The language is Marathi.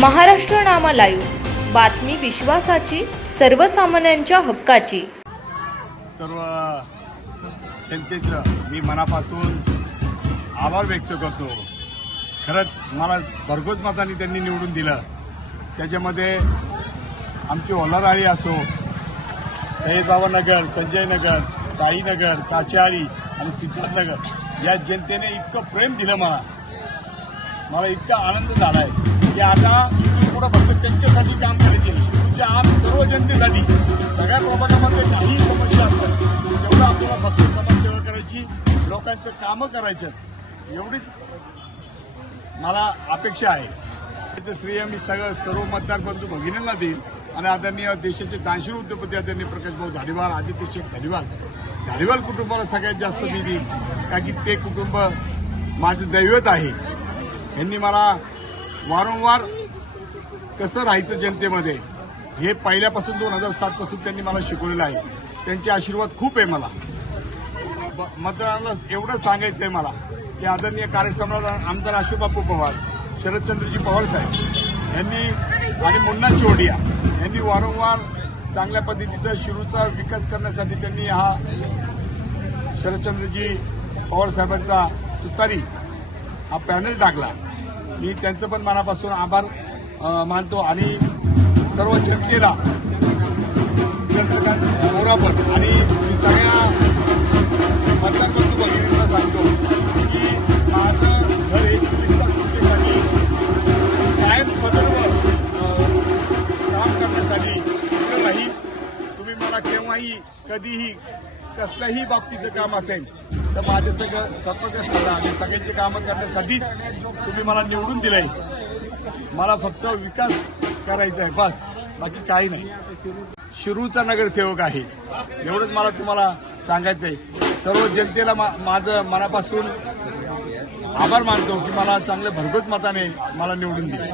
महाराष्ट्र नामा लाईव्ह बातमी विश्वासाची सर्वसामान्यांच्या हक्काची. सर्व जनतेचं मी मनापासून आभार व्यक्त करतो. खरंच मला भरघोस मतांनी त्यांनी निवडून दिलं. त्याच्यामध्ये आमची ओलाराळी असो सईदबाबा नगर संजय नगर साईनगर काचेआळी आणि सिद्धार्थनगर या जनतेने इतकं प्रेम दिलं मला. मला इतका आनंद झाला आहे की आता इथून पुढं फक्त त्यांच्यासाठी काम करायचे. शिरूरच्या आम सर्व जनतेसाठी सगळ्या प्रभागामध्ये काही समस्या असतात तेवढं आपल्याला फक्त समाजसेवा करायची लोकांचं कामं करायचं एवढीच मला अपेक्षा आहे. त्याचं श्रेय मी सगळं सर्व मतदार बंधू भगिनींना देईल आणि आदरणीय देशाचे दानशीर उद्योगपती आदरणीय प्रकाश भाऊ धारीवाल आदित्य शेख धारीवाल धारीवाल कुटुंबाला सगळ्यात जास्त मी देईल कारण की ते कुटुंब माझं दैवत आहे. यांनी मला वारंवार कसं राहायचं जनतेमध्ये हे पहिल्यापासून दोन हजार सातपासून त्यांनी मला शिकवलेलं आहे. त्यांचे आशीर्वाद खूप आहे मला. ब- मतदारांना एवढं सांगायचं आहे मला की आदरणीय कार्यक्रमाला आमदार अशोकबापू पवार शरदचंद्रजी पवार साहेब यांनी आणि मुन्ना चोडिया यांनी वारंवार चांगल्या पद्धतीचा शिरूचा विकास करण्यासाठी त्यांनी हा शरदचंद्रजी पवार साहेबांचा तुतारी हा पॅनल टाकला. मी त्यांचं पण मनापासून आभार मानतो आणि सर्व जनतेला जनता आणि मी सगळ्या मतदार बंधू भगिनींना सांगतो की माझं घर हे चोवीस तास तुमच्यासाठी कायम सदर्व काम करण्यासाठी उभं राहील. तुम्ही मला केव्हाही कधीही कसल्याही बाबतीचं काम असेल तर माझे सगळं संपर्क साधा आणि सगळ्यांची कामं करण्यासाठीच तुम्ही मला निवडून दिलंय. मला फक्त विकास करायचा आहे बस. बाकी काही नाही. शिरूचा नगरसेवक आहे. एवढंच मला तुम्हाला सांगायचं आहे. सर्व जनतेला मा- माझं मनापासून आभार मानतो की मला चांगल्या भरघोस मताने मला निवडून दिले